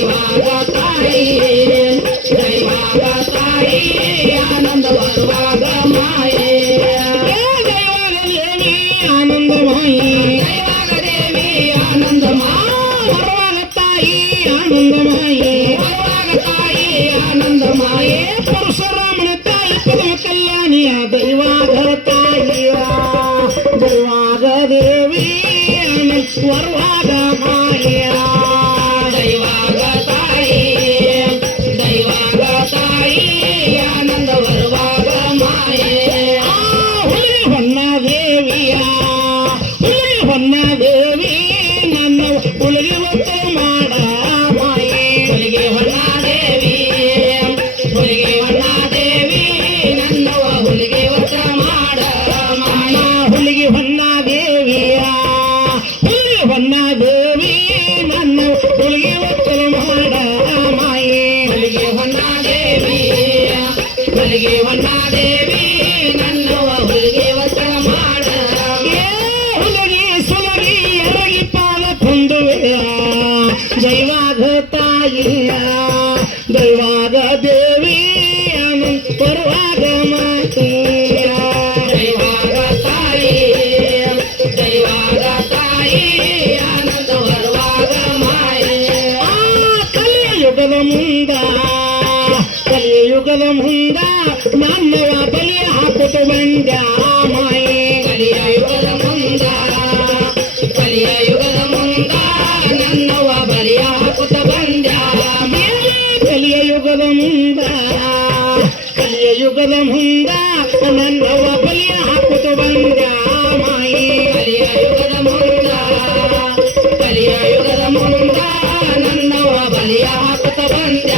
ದೈವಾಗತಾಯಿ ದೈವಾಗತಾಯಿ ಆನಂದ ಬರುವಾಗ ಮಾಯೇ ದೈವಾಗದೇವಿ ಆನಂದಮಾಯಿ ದೈವಾಗದೇವಿ ಆನಂದಮಾಯಿ ಬರುವಾಗ ತಾಯಿ ಆನಂದಮಾಯಿ ಬರುವಾಗ ತಾಯಿ ಆನಂದಮಾಯಿ ಪರಶುರಾಮನ ತಾಯಿ ಪರಮ ಕಲ್ಯಾಣಿಯ ದೈವಾಗತಾಯಿಯ ದೈವಾಗದೇವಿ ಬರುವಾಗ ಮಾಯ ದೈವಾಗತಾಯಿ ದೈವಾಗತಾಯಿ ಆನಂದ ಬರುವಾಗ ಮಾಯೆ ಹುಲಿ ಹೊನ್ನ ದೇವಿಯ ಹುಲಿ ಹೊನ್ನ ದೇವಿ ನನ್ನ ಹುಲಿಗೆ ಒತ್ತು ಮಾಡ ಮಾಯೆ ಹುಲಿಗೆ ಹೊನ್ನ ದೇವಿ ಹುಲಿಗೆ ಹೊನ್ನ ದೇವಿ ನನ್ನವ ಹುಲಿಗೆ ಒತ್ತ ಮಾಡ ಮಾಯ ಹುಲಿಗೆ ಹೊನ್ನ ದೇವಿಯ ಹೊನ್ನ ದೇವಿ ನನ್ನ ಹುಲಿಗೆ ಒತ್ತಲು ಮಾಡ ಮಾಯೆ ಹುಲಿಗೆ ಹೊನ್ನ ದೇವಿ ಹುಲಿಗೆ ಹೊನ್ನ ದೇವಿ ನನ್ನವ ಹುಲಿಗೆ ಒತ್ತಲ ಮಾಡ ಹುಲಿಗೆ ಸುಲಗಿ ಎರಗಿ ಪಾದ ಕುಂದುವೆಯ ದೈವಾಗತಾಯಿಯ ದೈವಾಗ ದೇವಿ ಬರುವಾಗ ಮಾತೆಯ ದೈವಾಗತಾಯಿ ದೈವಾಗತಾಯಿ ಆನಂದ ಬರುವಾಗ ಮಾಯೆ ಕಲಿಯುಗದ ಮುಂದ ಕಲಿಯುಗದ ಮುಂದ ನನ್ನವ ಬಲಿಯ ಹಾಕುತ್ತ ಬಂದ ಮಾಯೆ ಕಲಿಯುಗದ ಮುಂದ ಕಲಿಯುಗದ ಮುಂದ ನನ್ನವ ಬಲಿಯ ಹಾಕುತ್ತ ಬಂದ ಕಲಿಯುಗದ ಮುಂದ ಕಲಿಯುಗದ ಮುಂದ ನನ್ನವ ಬಲಿಯ ಹಾಕುತ್ತ ಬಂದ ಮಾಯೆ ಕಲಿಯುಗದ ಮುಂದ ಕಲಿಯುಗದ ಮುಂದ ನನ್ನವ ಬಲಿಯ ಹಾಕುತ್ತ ಬಂದ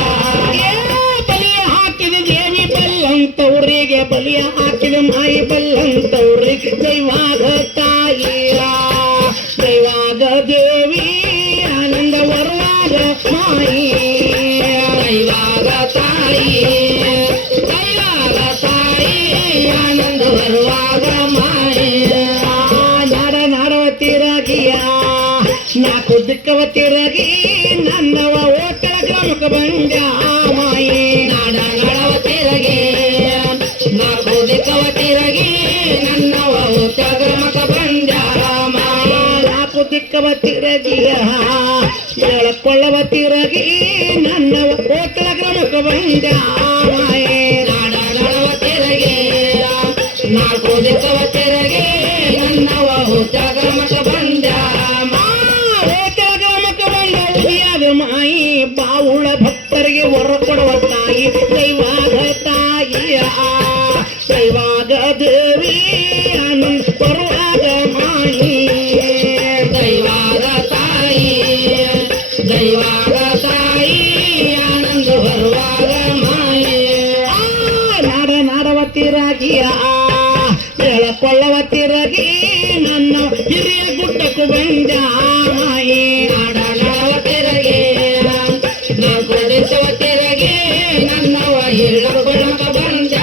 ಬಲಿಯ ಹಾಕಿದ ದೇವಿ ಬಲ್ಲಂತವ್ರಿಗೆ ಬಲಿಯ ಹಾಕಿದ ಮಾಯಿ ಬಲ್ಲಂತವ್ರಿಗೆ ದೈವಾಗತಾಯಿಯ ದೈವಾಗ ದೇವಿ ಆನಂದ ಬರುವಾಗ ಮಾಯಿ ದೈವಾಗತಾಯಿ ದೈವಾಗತಾಯಿ ಆನಂದ ಬರುವಾಗ ಮಾಯಿ ನಾಡ ನಾಡವ ತಿರಗಿಯ ನಾಲ್ಕು ದಿಕ್ಕವ ತಿರಗಿ ನನ್ನವ ಓಟಳ ಗ್ರಾಮಕ್ಕೆ ಬಂದ ಮಾಯಿ ನಾಡ ನಾಡವ ತಿರಗಿ ನಾಲ್ಕು ದಿಕ್ಕವ ತಿರಗಿ ನನ್ನವ ಓಟಳ ಗ್ರಾಮಕ್ಕೆ ಬಂದ ಮಾಯಿ ನಾಲ್ಕು ದಿಕ್ಕವ ತಿರಗಿಯ ಎಳಕೊಳ್ಳವ ತಿರಗಿ ನನ್ನವ ಓಟಳ ಗ್ರಾಮಕ್ಕೆ ಬಂದ ಮಾಯಿ ನಾಡ ನಾಡವ ತಿರಗಿ ನಾಲ್ಕು ದಿಕ್ಕವ ತಿರಗಿ ನನ್ನವ ಓಟಳ ಗ್ರಾಮಕ್ಕೆ ಬಂದ ಮಾಯಿ ಬಾವುಳ ಭಕ್ತರಿಗೆ ವರ ಕೊಡುವ ತಾಯಿ ದೈವಾಗತಾಯಿಯ ದೈವಾಗ ದೇವಿ ಆನಂದ ಬರುವಾಗ ಮಾಯಿ ದೈವಾಗತಾಯಿ ದೈವಾಗತಾಯಿ ಆನಂದ ಬರುವಾಗ ಮಾಯಿ ನಾಡ ನಾಡವ ತಿರಗಿಯ ಎಳಕೊಳ್ಳವ ತಿರಗಿ ನನ್ನ ಹಿರಿಯ ಗುಡ್ಡಕ್ಕೂ ಬಂದ ಮಾಯಿ ನಾಡ ನಾಡವ ತಿರಗಿ ನಾಲ್ಕು ದೇಶವ ತಿರಗಿ ನನ್ನವ ಹಿರಿಯ ಗುಡ್ಡಕ್ಕೆ ಬಂದ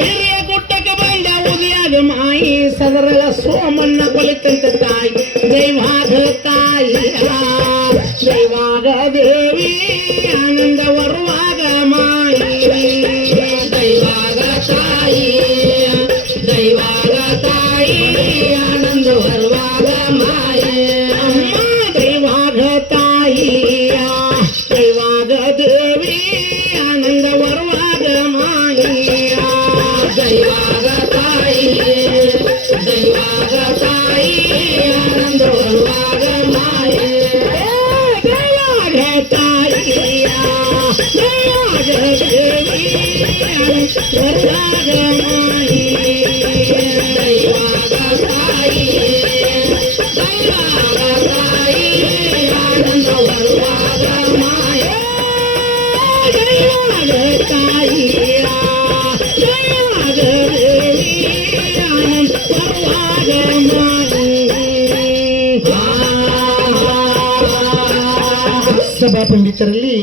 ಹಿರಿಯ ಗುಡ್ಡಕ್ಕೆ ಬಂದ ಉದಯಾದ ಮಾಯಿ ಸದರಳ ಸೋಮನ್ನ ಕೊಲಿತಂತ ತಾಯಿ ದೈವಾಗತಾಯಿಯ ದೈವಾಗ ದೇವಿ ಆನಂದ ಬರುವಾಗ ಮಾಯಿ ದೈವಾಗತಾಯಿ ದೈವಾಗತಾಯಿ ಆನಂದ ಬರುವಾಗ ಮಾಯೆ ದೈವಾಗತಾಯಿಯ ದೈವಾಗ ದೇವಿ ಆನಂದ ಬರುವಾಗ ಮಾಯಿಯ ದೈವಾಗತಾಯಿ ದೈವಾಗತಾಯಿ ಆನಂದ ಬರುವಾಗ ಮಾಯೆ ದೈವಾಗತಾಯಿಯ ದೈವಾಗ ದೇವಿ ಬರುವಾಗ ಮಾಯಿ ದೈವಾಗತಾಯಿ ದೈವಾಗತಾಯಿ ಆನಂದ ಬರುವಾಗ ಮಾಯೆ ದೈವಾಗತಾಯಿಯ ದೈವಾಗ ದೇವಿ ಆನಂದ ಬರುವಾಗ ಮಾಯಿ ಸಭಾ ಪಂಡಿತರಲ್ಲಿ